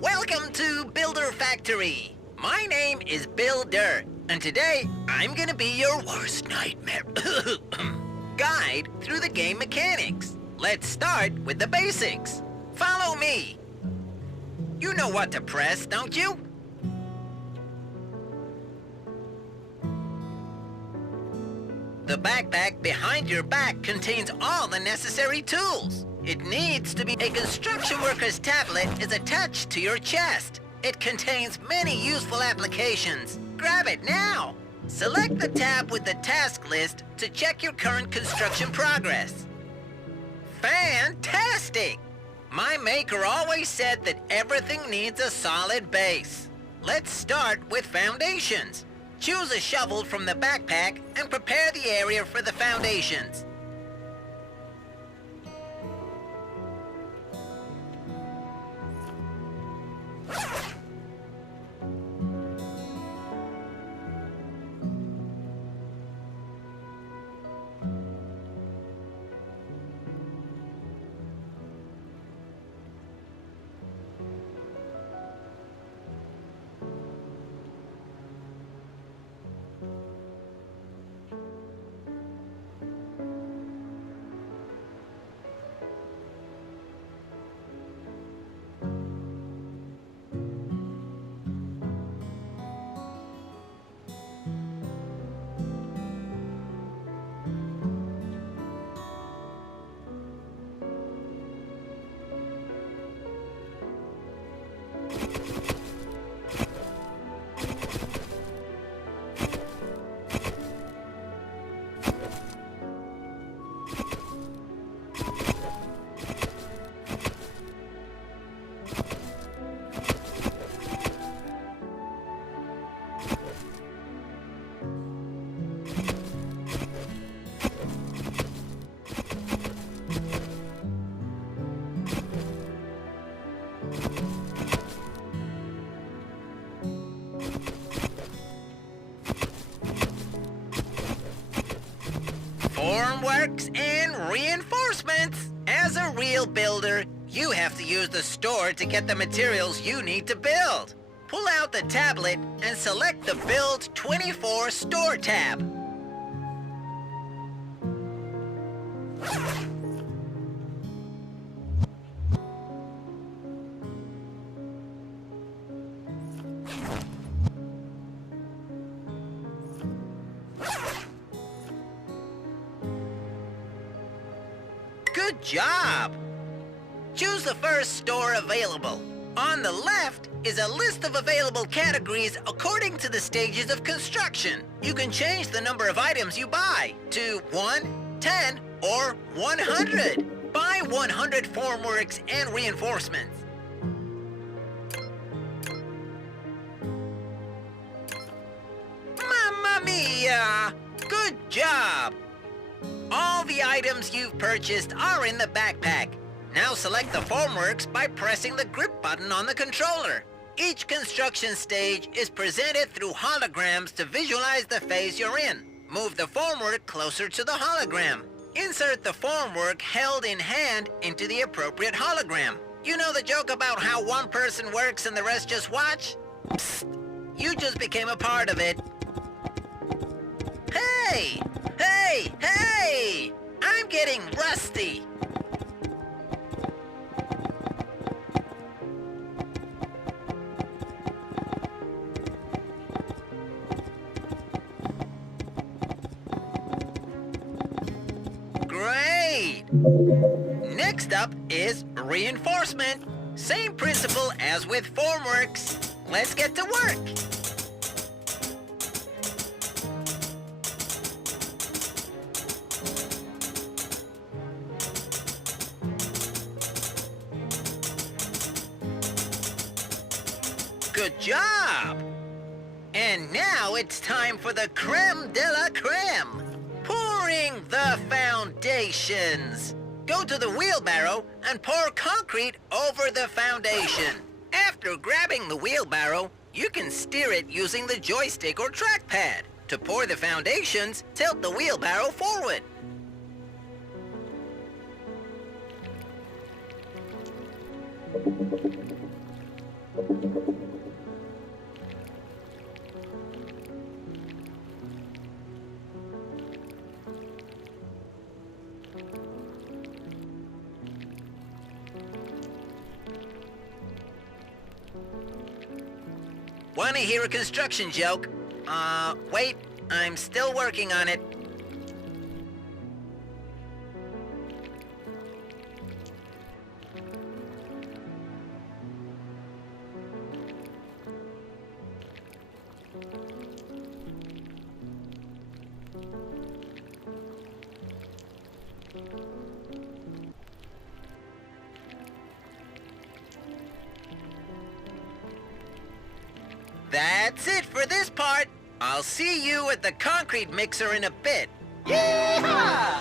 Welcome to Builder Factory. My name is Builder, and today I'm gonna be your worst nightmare guide through the game mechanics. Let's start with the basics. Follow me. You know what to press, don't you? The backpack behind your back contains all the necessary tools. It needs to be a construction worker's tablet is attached to your chest. It contains many useful applications. Grab it now. Select the tab with the task list to check your current construction progress. Fantastic! My maker always said that everything needs a solid base. Let's start with foundations. Choose a shovel from the backpack and prepare the area for the foundations. formworks and reinforcements. As a real builder, you have to use the store to get the materials you need to build. Pull out the tablet and select the Build 24 Store tab. Good job! Choose the first store available. On the left is a list of available categories according to the stages of construction. You can change the number of items you buy to 1, 10, or 100. Buy 100 formworks and reinforcements. Mamma mia! Good job! All the items you've purchased are in the backpack. Now select the formworks by pressing the grip button on the controller. Each construction stage is presented through holograms to visualize the phase you're in. Move the formwork closer to the hologram. Insert the formwork held in hand into the appropriate hologram. You know the joke about how one person works and the rest just watch? Psst! You just became a part of it. Hey! Hey! Hey! I'm getting rusty. Great! Next up is reinforcement. Same principle as with formworks. Let's get to work. Good job! And now it's time for the creme de la creme. Pouring the foundations. Go to the wheelbarrow and pour concrete over the foundation. After grabbing the wheelbarrow, you can steer it using the joystick or trackpad. To pour the foundations, tilt the wheelbarrow forward. Want to hear a construction joke? Wait, I'm still working on it. That's it for this part. I'll see you at the concrete mixer in a bit. Yeehaw!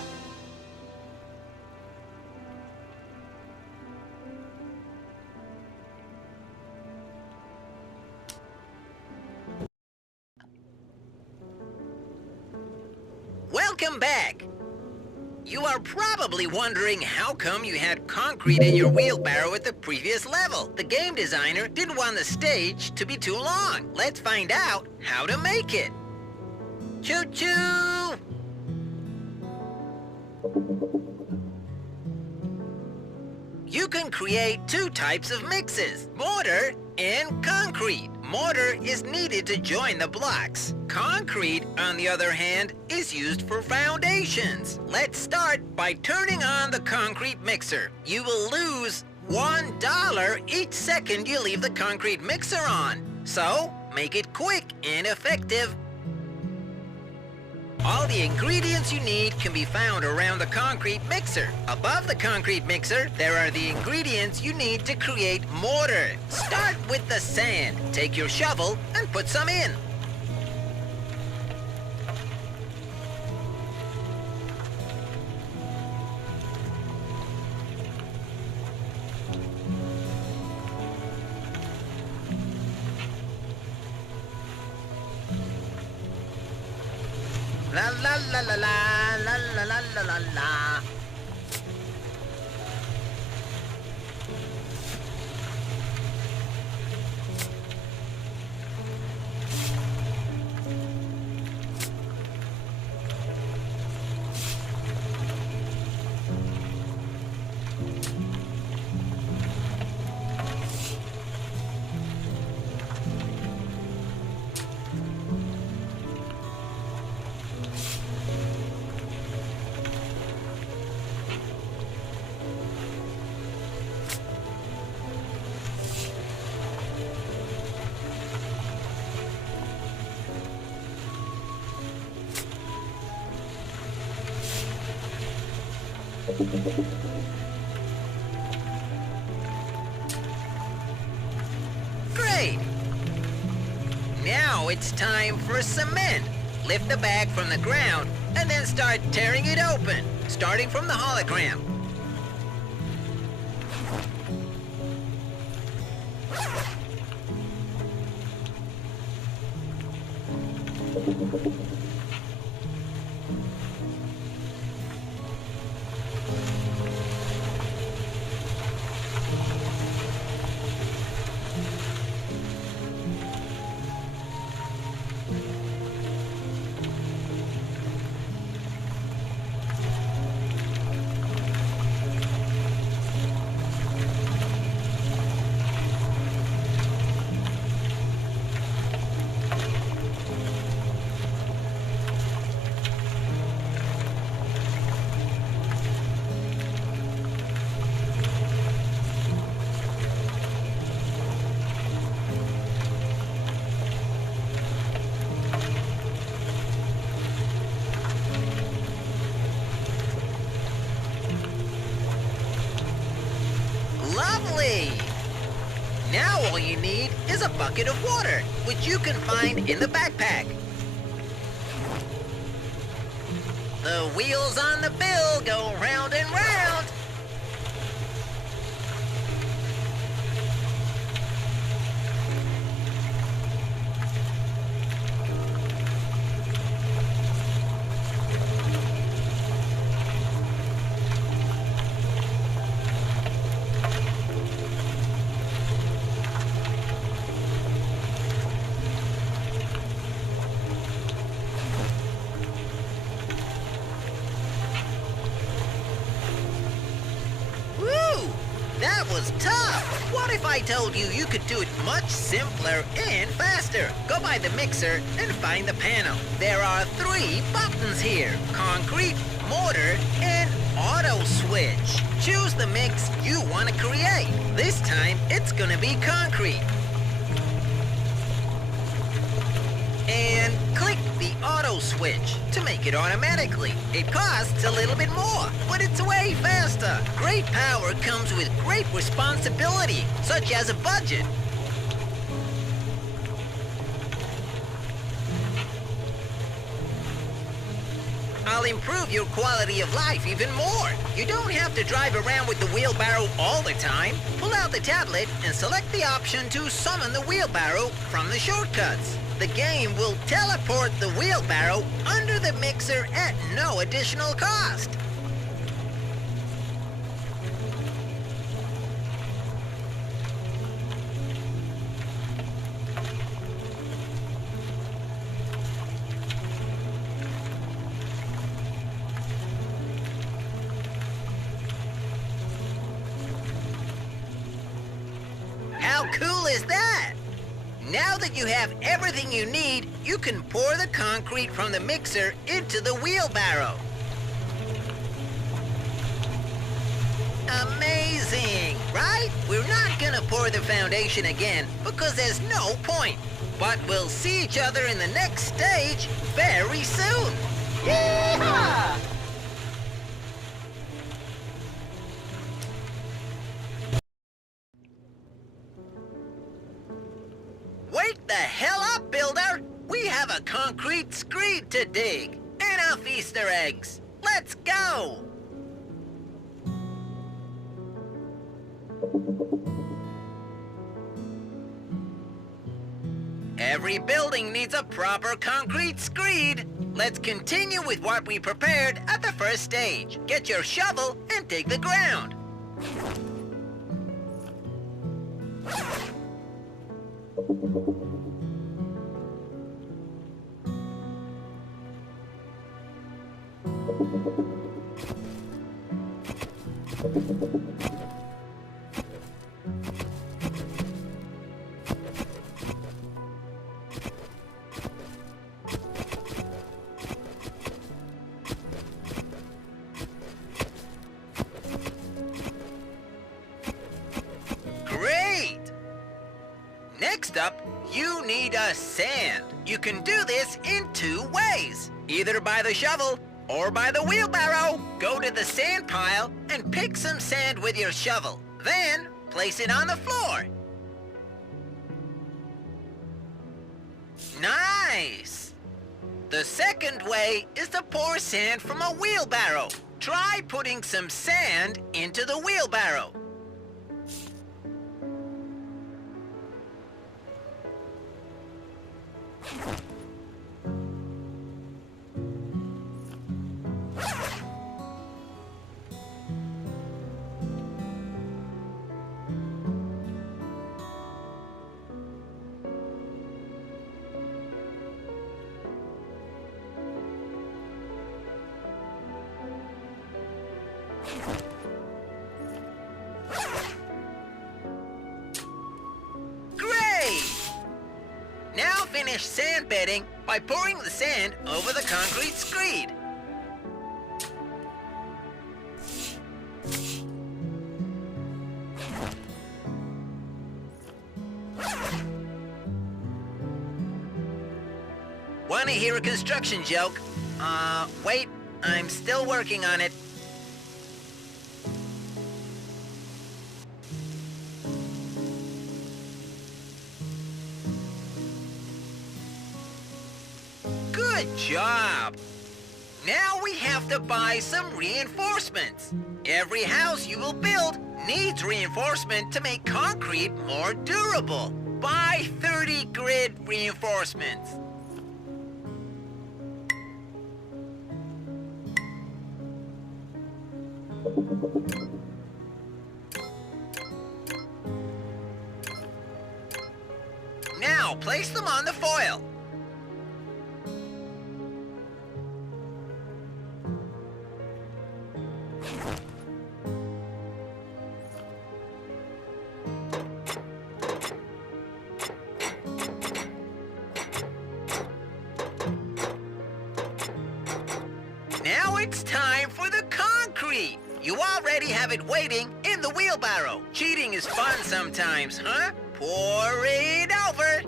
Welcome back. You are probably wondering how come you had concrete in your wheelbarrow at the previous level. The game designer didn't want the stage to be too long. Let's find out how to make it. Choo-choo! You can create two types of mixes, mortar and concrete. Mortar is needed to join the blocks. Concrete, on the other hand, is used for foundations. Let's start by turning on the concrete mixer. You will lose $1 each second you leave the concrete mixer on. So, make it quick and effective. All the ingredients you need can be found around the concrete mixer. Above the concrete mixer, there are the ingredients you need to create mortar. Start with the sand. Take your shovel and put some in. La la la la la la la la la la la. Great! Now it's time for cement. Lift the bag from the ground and then start tearing it open, starting from the hologram. Lovely! Now all you need is a bucket of water, which you can find in the backpack. The wheels on the bill go round and round. That was tough! What if I told you you could do it much simpler and faster? Go by the mixer and find the panel. There are 3 buttons here: concrete, mortar, and auto switch. Choose the mix you want to create. This time, it's gonna be concrete. And click the auto switch to make it automatically. It costs a little bit more, but it's way faster. Great power comes with great responsibility, such as a budget. I'll improve your quality of life even more. You don't have to drive around with the wheelbarrow all the time. Pull out the tablet and select the option to summon the wheelbarrow from the shortcuts. The game will teleport the wheelbarrow under the mixer at no additional cost. How cool is that? Now that you have everything you need, you can pour the concrete from the mixer into the wheelbarrow. Amazing, right? We're not gonna pour the foundation again because there's no point. But we'll see each other in the next stage very soon. Yeehaw! Wake the hell up, builder! We have a concrete screed to dig, enough Easter eggs. Let's go! Every building needs a proper concrete screed. Let's continue with what we prepared at the first stage. Get your shovel and dig the ground. Next up, you need a sand. You can do this in two ways, either by the shovel or by the wheelbarrow. Go to the sand pile and pick some sand with your shovel. Then, place it on the floor. Nice! The second way is to pour sand from a wheelbarrow. Try putting some sand into the wheelbarrow. Now finish sand bedding by pouring the sand over the concrete screed. Want to hear a construction joke? Wait, I'm still working on it. Good job! Now we have to buy some reinforcements. Every house you will build needs reinforcement to make concrete more durable. Buy 30 grid reinforcements. Now place them on the foil. Now it's time for the concrete. You already have it waiting in the wheelbarrow. Cheating is fun sometimes, huh? Pour it over.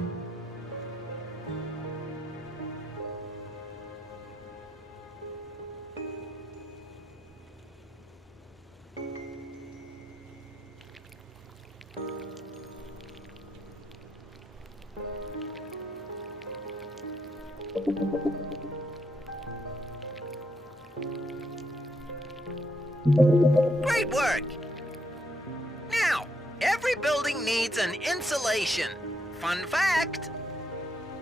Great work! Now, every building needs an insulation. Fun fact,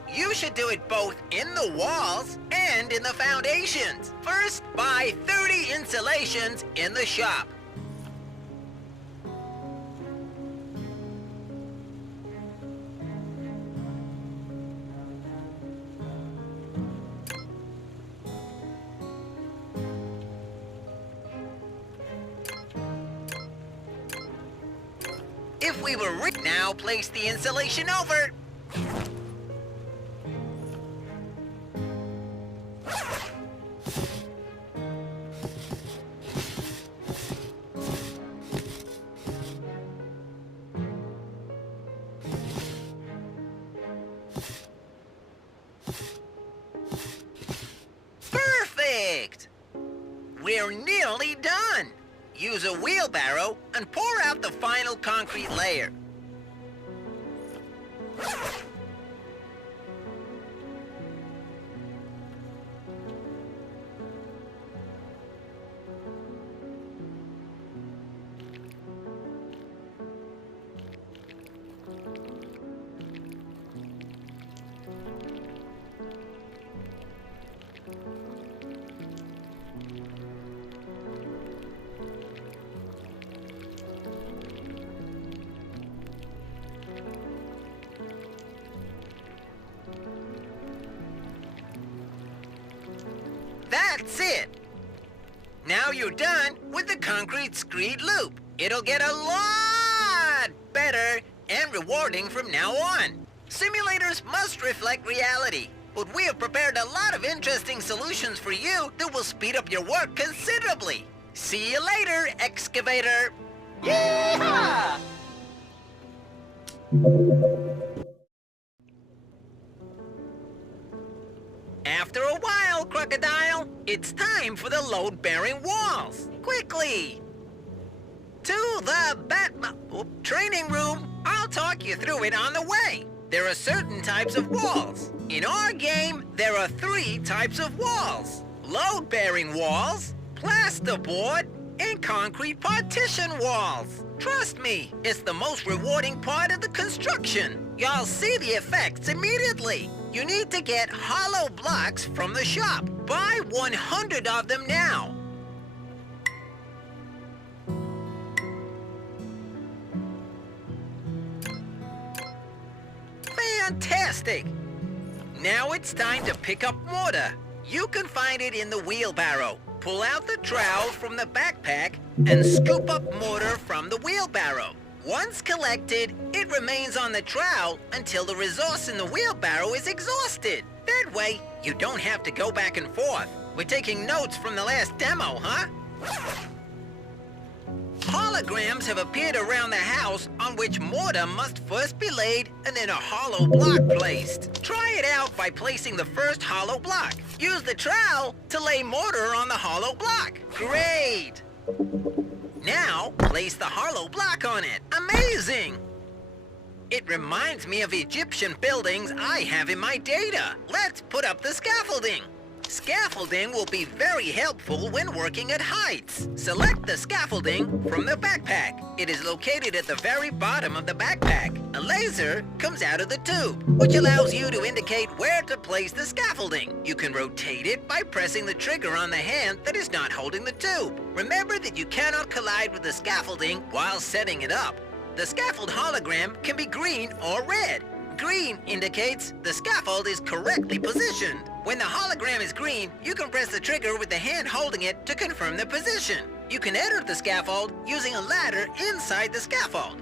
you should do it both in the walls and in the foundations. First, buy 30 insulations in the shop. If we were now place the insulation over. Perfect! We're nearly done. Use a wheelbarrow and pour out the final concrete layer. That's it. Now you're done with the concrete screed loop. It'll get a lot better and rewarding from now on. Simulators must reflect reality, but we have prepared a lot of interesting solutions for you that will speed up your work considerably. See you later, excavator. Yeehaw! After a while, Crocodile, it's time for the load-bearing walls. Quickly! To the training room. I'll talk you through it on the way. There are certain types of walls. In our game, there are 3 types of walls. Load-bearing walls, plasterboard, and concrete partition walls. Trust me, it's the most rewarding part of the construction. You'll see the effects immediately. You need to get hollow blocks from the shop. Buy 100 of them now. Fantastic! Now it's time to pick up mortar. You can find it in the wheelbarrow. Pull out the trowel from the backpack and scoop up mortar from the wheelbarrow. Once collected, it remains on the trowel until the resource in the wheelbarrow is exhausted. That way, you don't have to go back and forth. We're taking notes from the last demo, huh? Holograms have appeared around the house on which mortar must first be laid and then a hollow block placed. Try it out by placing the first hollow block. Use the trowel to lay mortar on the hollow block. Great! Now, place the hollow block on it. Amazing! It reminds me of Egyptian buildings I have in my data. Let's put up the scaffolding. Scaffolding will be very helpful when working at heights. Select the scaffolding from the backpack. It is located at the very bottom of the backpack. A laser comes out of the tube, which allows you to indicate where to place the scaffolding. You can rotate it by pressing the trigger on the hand that is not holding the tube. Remember that you cannot collide with the scaffolding while setting it up. The scaffold hologram can be green or red. Green indicates the scaffold is correctly positioned. When the hologram is green, you can press the trigger with the hand holding it to confirm the position. You can enter the scaffold using a ladder inside the scaffold.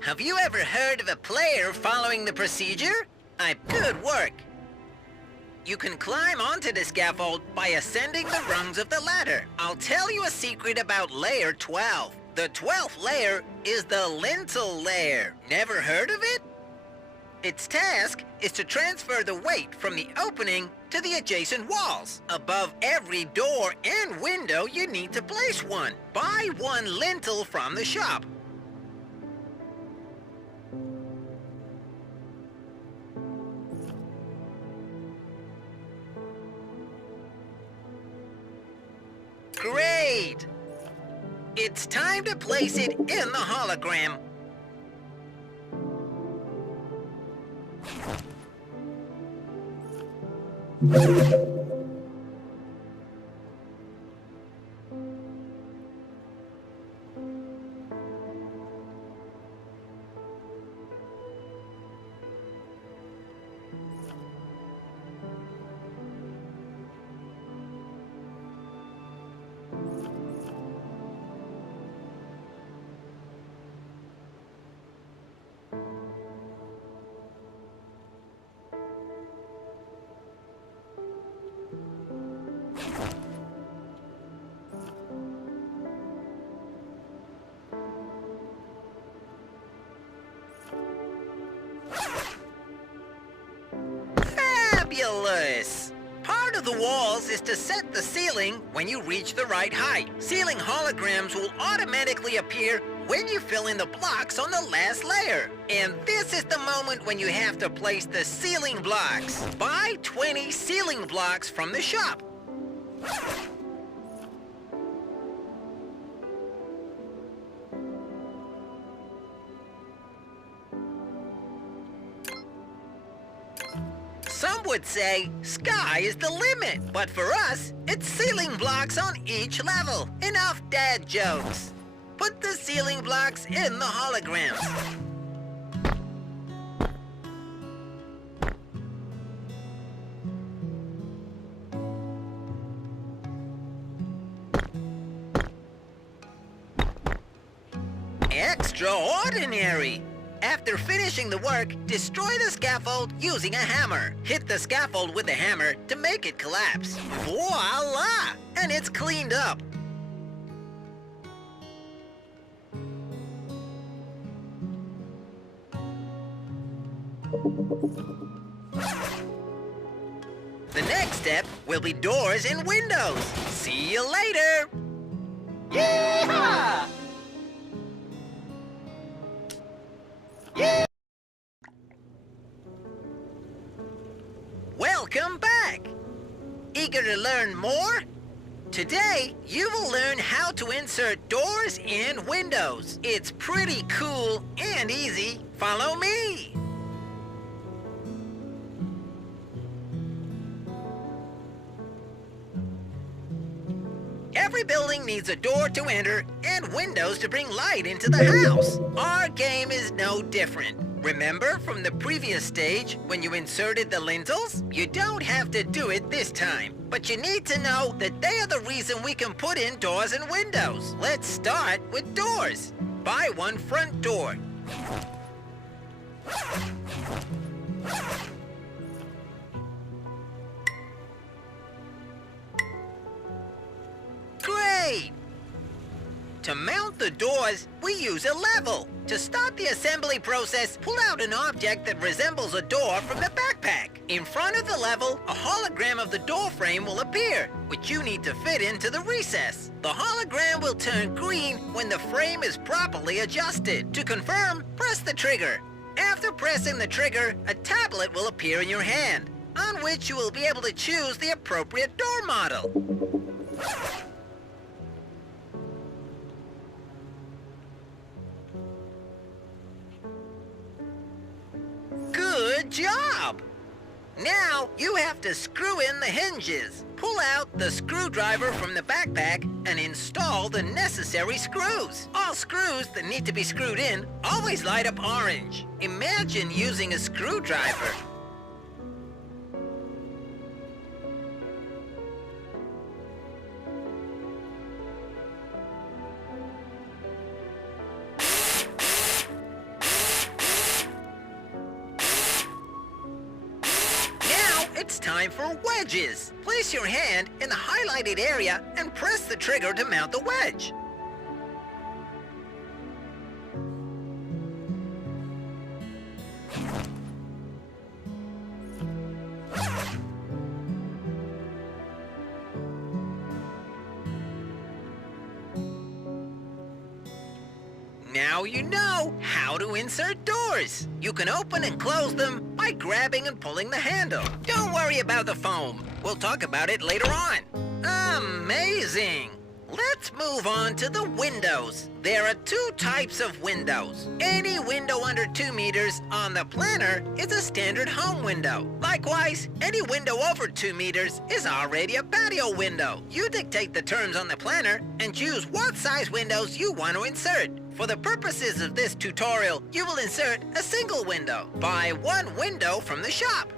Have you ever heard of a player following the procedure? Good work. You can climb onto the scaffold by ascending the rungs of the ladder. I'll tell you a secret about layer 12. The 12th layer is the lintel layer. Never heard of it? Its task is to transfer the weight from the opening to the adjacent walls. Above every door and window, you need to place one. Buy one lintel from the shop. Great! It's time to place it in the hologram. Fabulous! Part of the walls is to set the ceiling when you reach the right height. Ceiling holograms will automatically appear when you fill in the blocks on the last layer. And this is the moment when you have to place the ceiling blocks. Buy 20 ceiling blocks from the shop. Some would say sky is the limit, but for us, it's ceiling blocks on each level. Enough dad jokes. Put the ceiling blocks in the holograms. Extraordinary! After finishing the work, destroy the scaffold using a hammer. Hit the scaffold with the hammer to make it collapse. Voila! And it's cleaned up. The next step will be doors and windows. See you later! Yeehaw! Welcome back! Eager to learn more? Today, you will learn how to insert doors and windows. It's pretty cool and easy. Follow me! Every building needs a door to enter and windows to bring light into the house. Our game is no different. Remember from the previous stage when you inserted the lintels? You don't have to do it this time, but you need to know that they are the reason we can put in doors and windows. Let's start with doors. Buy one front door. Great! To mount the doors, we use a level. To start the assembly process, pull out an object that resembles a door from the backpack. In front of the level, a hologram of the door frame will appear, which you need to fit into the recess. The hologram will turn green when the frame is properly adjusted. To confirm, press the trigger. After pressing the trigger, a tablet will appear in your hand, on which you will be able to choose the appropriate door model. Good job! Now you have to screw in the hinges. Pull out the screwdriver from the backpack and install the necessary screws. All screws that need to be screwed in always light up orange. Imagine using a screwdriver. it's time for wedges. Place your hand in the highlighted area and press the trigger to mount the wedge. Now you know how to insert doors. You can open and close them by grabbing and pulling the handle. Don't worry about the foam. We'll talk about it later on. Amazing! Let's move on to the windows. There are two types of windows. Any window under 2 meters on the planner is a standard home window. Likewise, any window over 2 meters is already a patio window. You dictate the terms on the planner and choose what size windows you want to insert. For the purposes of this tutorial, you will insert a single window. Buy one window from the shop.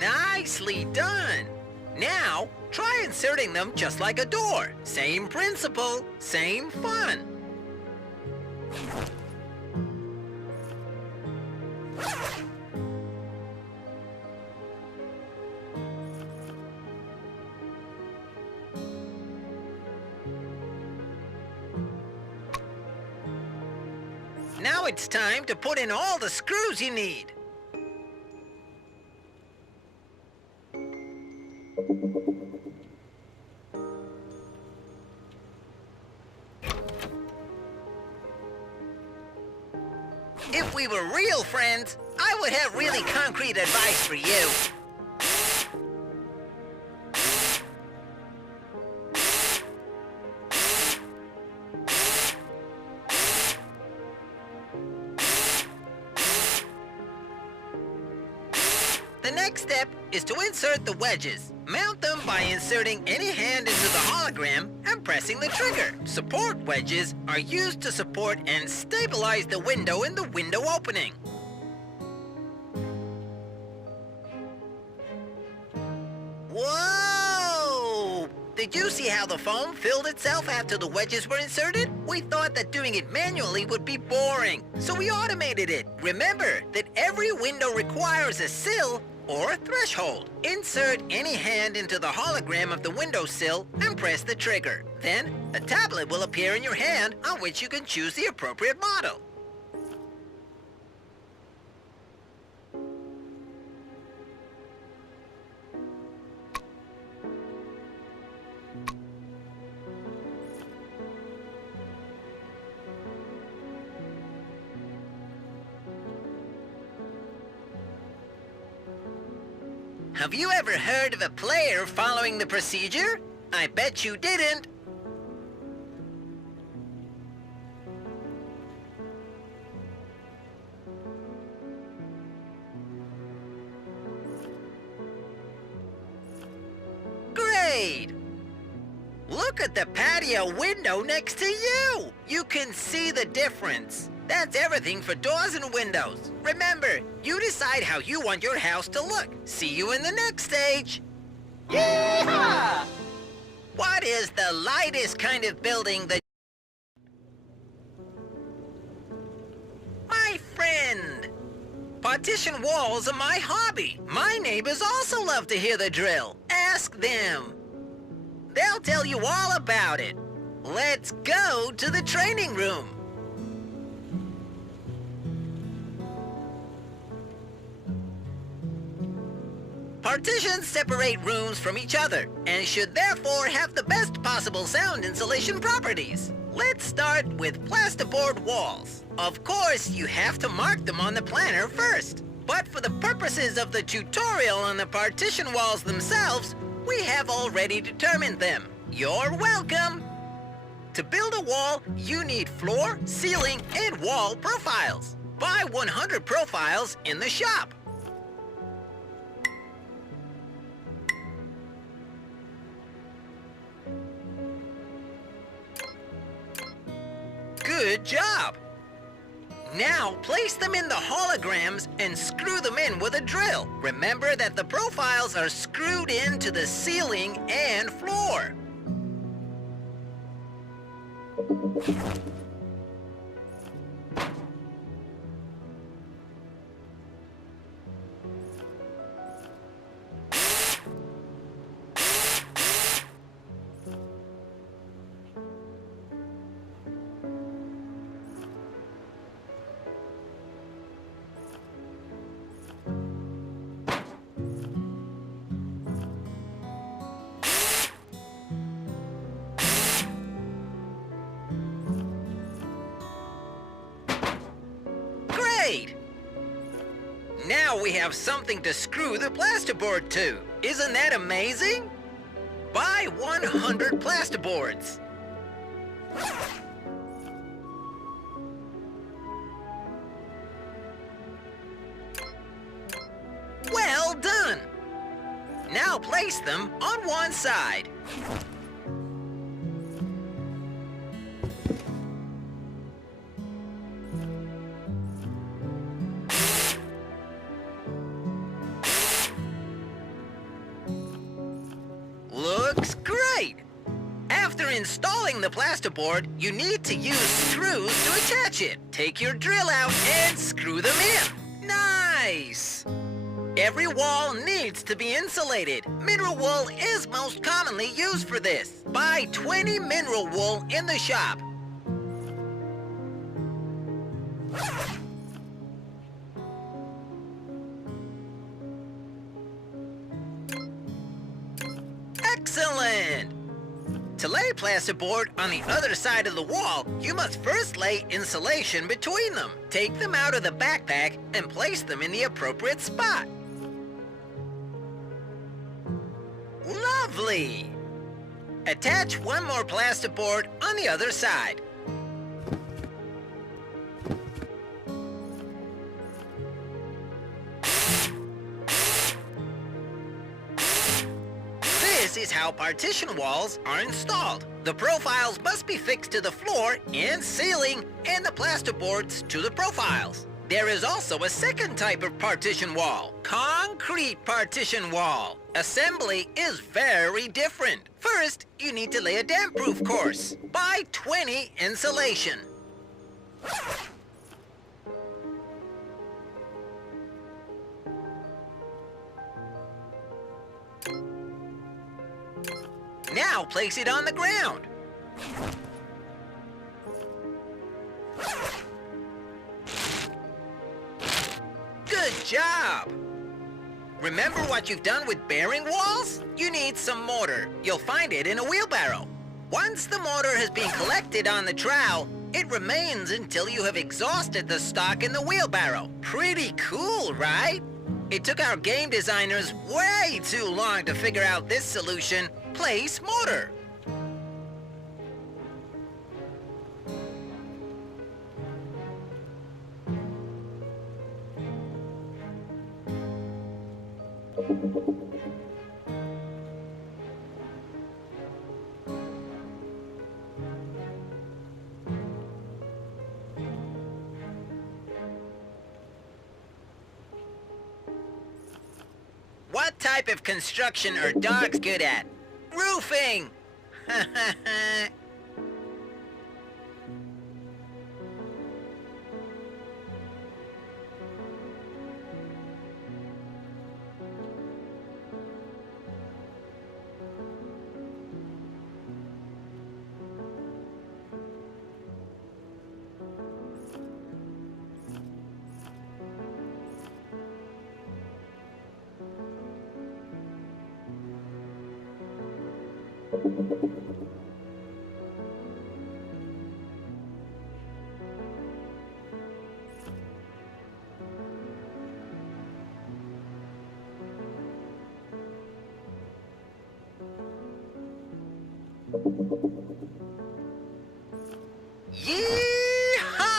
Nicely done! Now, try inserting them just like a door. Same principle, same fun. Now it's time to put in all the screws you need. If we were real friends, I would have really concrete advice for you. The next step is to insert the wedges. Mount them by inserting any hand into the hologram and pressing the trigger. Support wedges are used to support and stabilize the window in the window opening. Whoa! Did you see how the foam filled itself after the wedges were inserted? We thought that doing it manually would be boring, so we automated it. Remember that every window requires a sill or a threshold. Insert any hand into the hologram of the windowsill and press the trigger. Then, a tablet will appear in your hand on which you can choose the appropriate model. Have you ever heard of a player following the procedure? I bet you didn't. Great! Look at the patio window next to you! You can see the difference. That's everything for doors and windows. Remember, you decide how you want your house to look. See you in the next stage. Yeehaw! What is the lightest kind of building that... My friend! Partition walls are my hobby. My neighbors also love to hear the drill. Ask them. They'll tell you all about it. Let's go to the training room. Partitions separate rooms from each other and should therefore have the best possible sound insulation properties. Let's start with plasterboard walls. Of course, you have to mark them on the planner first. But for the purposes of the tutorial on the partition walls themselves, we have already determined them. You're welcome! To build a wall, you need floor, ceiling, and wall profiles. Buy 100 profiles in the shop. Good job! Now place them in the holograms and screw them in with a drill. Remember that the profiles are screwed into the ceiling and floor. Great! Now we have something to screw the plasterboard to. Isn't that amazing? Buy 100 plasterboards. Well done! Now place them on one side. Looks great! After installing the plasterboard, you need to use screws to attach it. Take your drill out and screw them in. Nice! Every wall needs to be insulated. Mineral wool is most commonly used for this. Buy 20 mineral wool in the shop. Excellent! To lay plasterboard on the other side of the wall, you must first lay insulation between them. Take them out of the backpack and place them in the appropriate spot. Lovely! Attach one more plasterboard on the other side. This is how partition walls are installed. The profiles must be fixed to the floor and ceiling, and the plasterboards to the profiles. There is also a second type of partition wall, concrete partition wall. Assembly is very different. First, you need to lay a damp-proof course. Buy 20 insulation. Now place it on the ground. Good job! Remember what you've done with bearing walls? You need some mortar. You'll find it in a wheelbarrow. Once the mortar has been collected on the trowel, it remains until you have exhausted the stock in the wheelbarrow. Pretty cool, right? It took our game designers way too long to figure out this solution. Place mortar. What type of construction are dogs good at? Roofing! Yee-haw!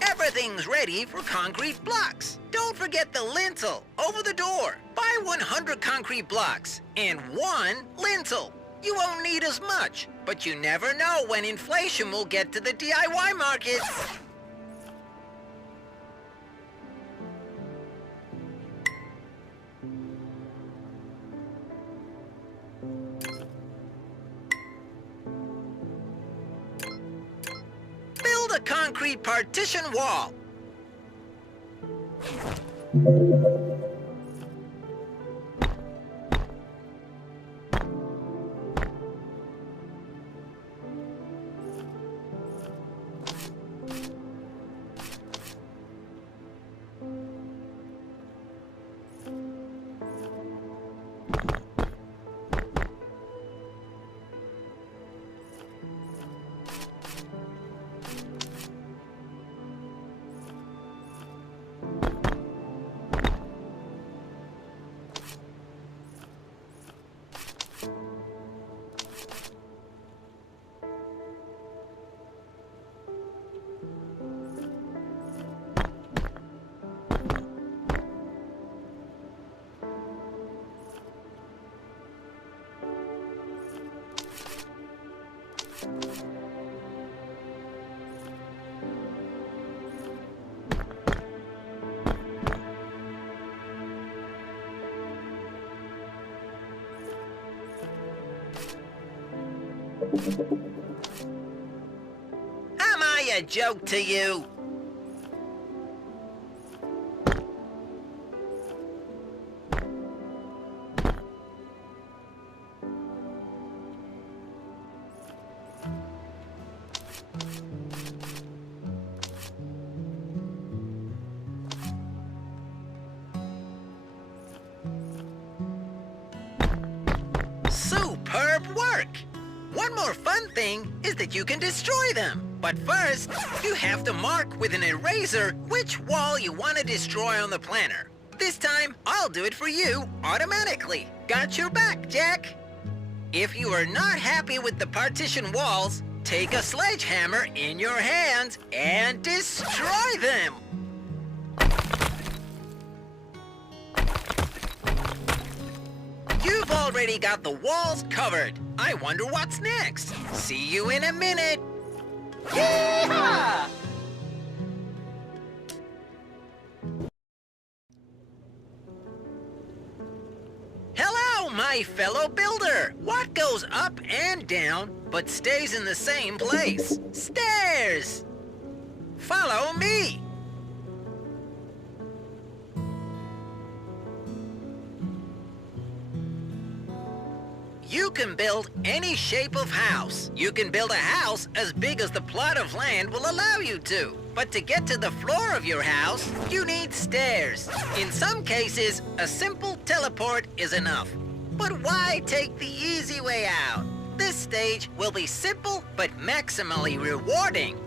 Everything's ready for concrete blocks. Don't forget the lintel over the door. Buy 100 concrete blocks and 1 lintel. You won't need as much, but you never know when inflation will get to the DIY markets. concrete partition wall. Am I a joke to you? Superb work! One more fun thing is that you can destroy them. But first, you have to mark with an eraser which wall you want to destroy on the planner. This time, I'll do it for you automatically. Got your back, Jack. If you are not happy with the partition walls, take a sledgehammer in your hands and destroy them. You've already got the walls covered. I wonder what's next. See you in a minute. Yeehaw! Hello, my fellow builder. What goes up and down but stays in the same place? Stairs! Follow me. You can build any shape of house. You can build a house as big as the plot of land will allow you to. But to get to the floor of your house, you need stairs. In some cases, a simple teleport is enough. But why take the easy way out? This stage will be simple but maximally rewarding.